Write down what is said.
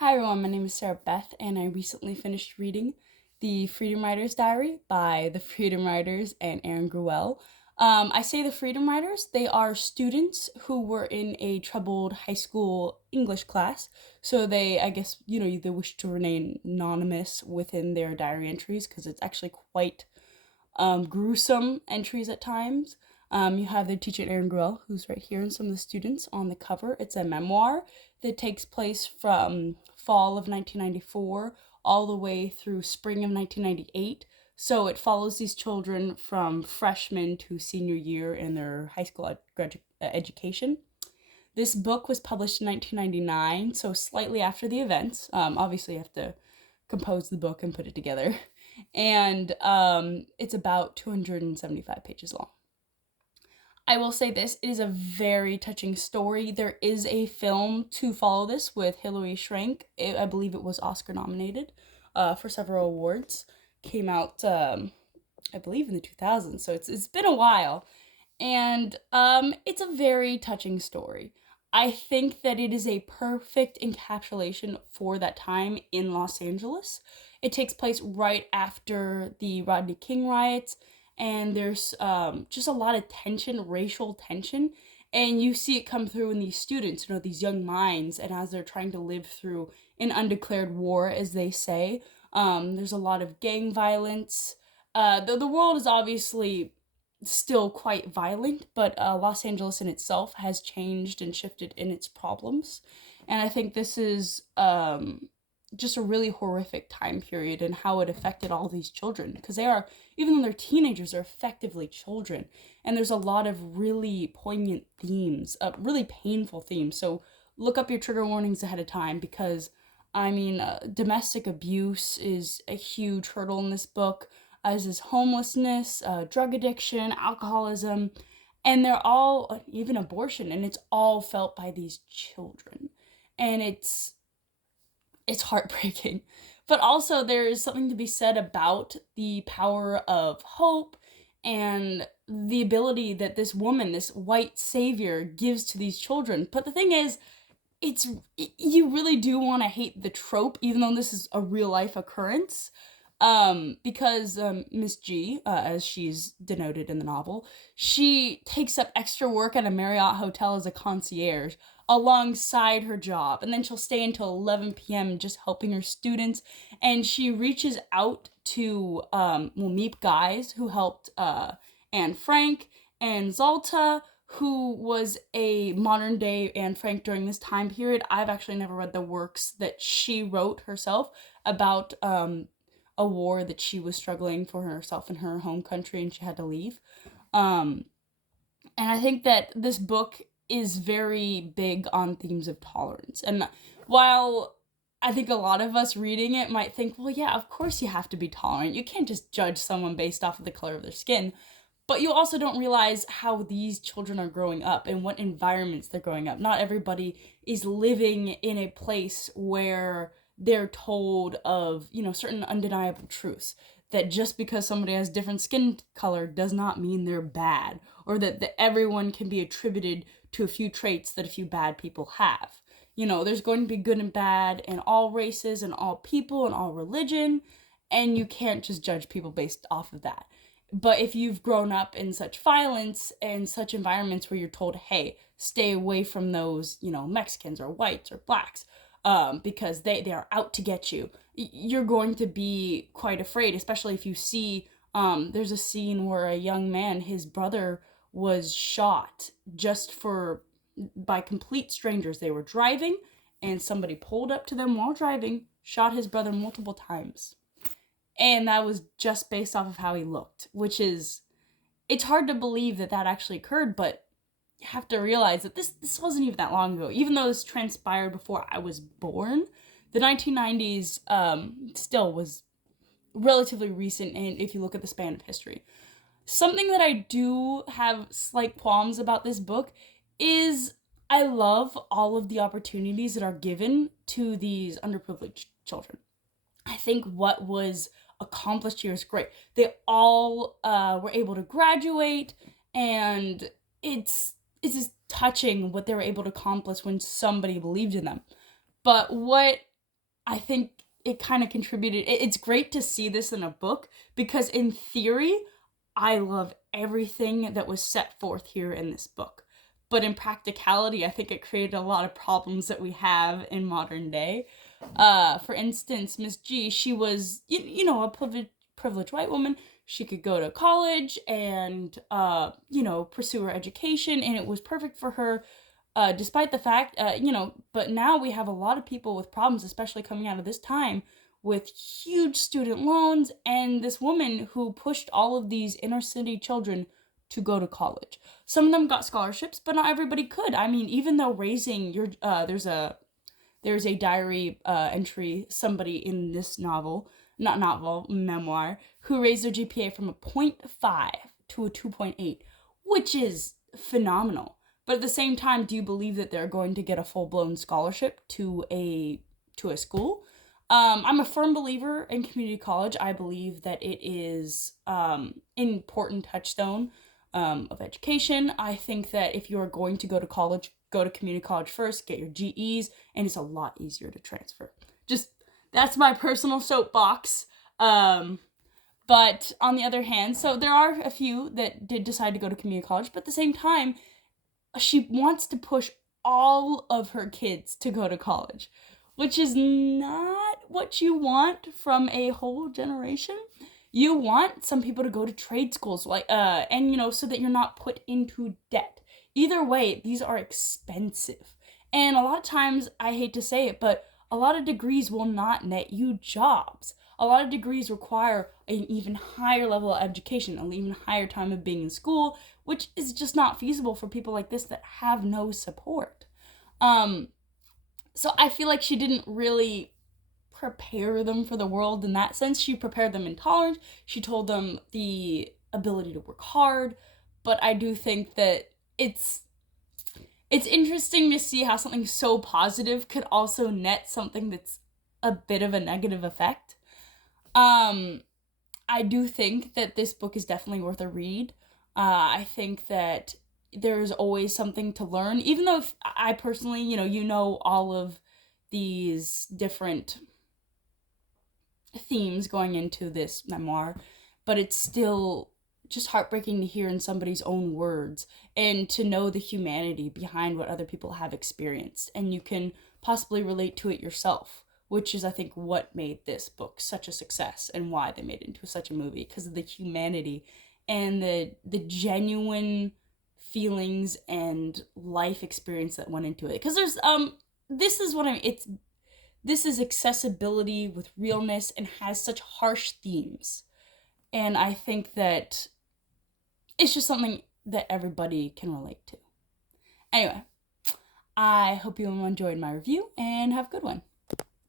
Hi everyone, my name is Sarah Beth, and I recently finished reading The Freedom Writers' Diary by the Freedom Writers and Erin Gruwell. I say the Freedom Writers, they are students who were in a troubled high school English class, so they, I guess, they wish to remain anonymous within their diary entries because it's actually quite gruesome entries at times. You have their teacher, Erin Gruwell, who's right here, and some of the students on the cover. It's a memoir that takes place from fall of 1994 all the way through spring of 1998. So it follows these children from freshman to senior year in their high school education. This book was published in 1999, so slightly after the events. Obviously, you have to compose the book and put it together. And it's about 275 pages long. I will say this, it is a very touching story. There is a film to follow this with Hilary Swank. I believe it was Oscar nominated for several awards. Came out, I believe, in the 2000s, so it's been a while. And it's a very touching story. I think that it is a perfect encapsulation for that time in Los Angeles. It takes place right after the Rodney King riots, and there's just a lot of tension, racial tension, and you see it come through in these students, these young minds, and as they're trying to live through an undeclared war, as they say. There's a lot of gang violence. The world is obviously still quite violent, but Los Angeles in itself has changed and shifted in its problems. And I think this is just a really horrific time period and how it affected all these children. Because they are, even though they're teenagers, they're effectively children. And there's a lot of really poignant themes, really painful themes. So look up your trigger warnings ahead of time because, domestic abuse is a huge hurdle in this book, as is homelessness, drug addiction, alcoholism, and they're all, even abortion, and it's all felt by these children. And it's heartbreaking. But also there is something to be said about the power of hope and the ability that this woman, this white savior, gives to these children. But the thing is, it's you really do want to hate the trope, even though this is a real life occurrence. Because Miss G, as she's denoted in the novel, she takes up extra work at a Marriott hotel as a concierge alongside her job, and then she'll stay until 11 p.m. just helping her students. And she reaches out to meet guys who helped Anne Frank and Zalta, who was a modern day Anne Frank during this time period. I've actually never read the works that she wrote herself about a war that she was struggling for herself in her home country and she had to leave. Um, and I think that this book is very big on themes of tolerance. And while I think a lot of us reading it might think, well, yeah, of course you have to be tolerant. You can't just judge someone based off of the color of their skin. But you also don't realize how these children are growing up and what environments they're growing up. Not everybody is living in a place where they're told of, certain undeniable truths. That just because somebody has different skin color does not mean they're bad, or that everyone can be attributed to a few traits that a few bad people have. There's going to be good and bad in all races and all people and all religion, and you can't just judge people based off of that. But if you've grown up in such violence and such environments where you're told, hey, stay away from those, Mexicans or whites or blacks, because they are out to get you, you're going to be quite afraid, especially if you see, there's a scene where a young man, his brother was shot by complete strangers. They were driving and somebody pulled up to them while driving, shot his brother multiple times. And that was just based off of how he looked, which is, it's hard to believe that actually occurred, but you have to realize that this wasn't even that long ago. Even though this transpired before I was born, the 1990s still was relatively recent, and if you look at the span of history. Something that I do have slight qualms about this book is I love all of the opportunities that are given to these underprivileged children. I think what was accomplished here is great. They all were able to graduate, and it's just touching what they were able to accomplish when somebody believed in them. But what I think it kind of contributed. It's great to see this in a book because, in theory, I love everything that was set forth here in this book. But in practicality, I think it created a lot of problems that we have in modern day. For instance, Miss G, she was, a privileged white woman. She could go to college and, pursue her education, and it was perfect for her. Despite the fact, but now we have a lot of people with problems, especially coming out of this time, with huge student loans, and this woman who pushed all of these inner city children to go to college. Some of them got scholarships, but not everybody could. I mean, even though raising your, there's a diary entry, somebody in this memoir, who raised their GPA from a 0.5 to a 2.8, which is phenomenal. But at the same time, do you believe that they're going to get a full-blown scholarship to a school? I'm a firm believer in community college. I believe that it is an important touchstone of education. I think that if you are going to go to college, go to community college first, get your GEs, and it's a lot easier to transfer. Just, that's my personal soapbox. But on the other hand, so there are a few that did decide to go to community college, but at the same time, she wants to push all of her kids to go to college, which is not what you want from a whole generation. You want some people to go to trade schools, so that you're not put into debt. Either way, these are expensive. And a lot of times, I hate to say it, but a lot of degrees will not net you jobs. A lot of degrees require an even higher level of education, an even higher time of being in school, which is just not feasible for people like this that have no support. So I feel like she didn't really prepare them for the world in that sense. She prepared them in college. She told them the ability to work hard. But I do think that it's interesting to see how something so positive could also net something that's a bit of a negative effect. I do think that this book is definitely worth a read. I think that there's always something to learn, even though I personally, all of these different themes going into this memoir, but it's still just heartbreaking to hear in somebody's own words and to know the humanity behind what other people have experienced, and you can possibly relate to it yourself, which is, I think, what made this book such a success and why they made it into such a movie, because of the humanity and the genuine feelings and life experience that went into it. Because there's this is what I mean. This is accessibility with realness and has such harsh themes, and I think that it's just something that everybody can relate to. Anyway, I hope you enjoyed my review and have a good one.